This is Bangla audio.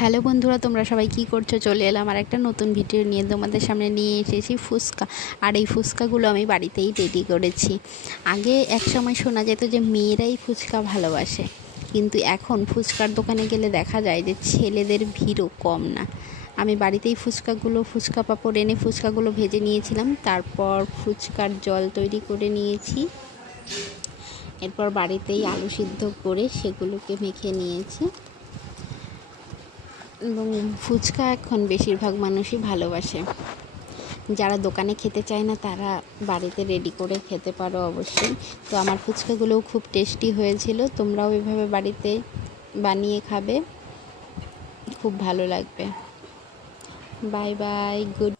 হ্যালো বন্ধুরা, তোমরা সবাই কি করছো? চলে এলাম আর একটা নতুন ভিডিও নিয়ে। তোমাদের সামনে নিয়ে এসেছি ফুচকা। আর এই ফুচকাগুলো আমি বাড়িতেই রেডি করেছি। আগে এক সময় শোনা যেত যে মেয়েরাই ফুচকা ভালোবাসে, কিন্তু এখন ফুচকার দোকানে গেলে দেখা যায় যে ছেলেদের ভিড়ও কম না। আমি বাড়িতেই ফুচকা পাঁপড় এনে ফুচকাগুলো ভেজে নিয়েছিলাম। তারপর ফুচকার জল তৈরি করে নিয়েছি। এরপর বাড়িতেই আলু সিদ্ধ করে সেগুলোকে মেখে নিয়েছি। এবং ফুচকা এখন বেশিরভাগ মানুষই ভালোবাসে। যারা দোকানে খেতে চায় না তারা বাড়িতে রেডি করে খেতে পারো অবশ্যই। তো আমার ফুচকাগুলোও খুব টেস্টি হয়েছিল। তোমরাও এভাবে বাড়িতে বানিয়ে খাবে, খুব ভালো লাগবে। Bye bye, good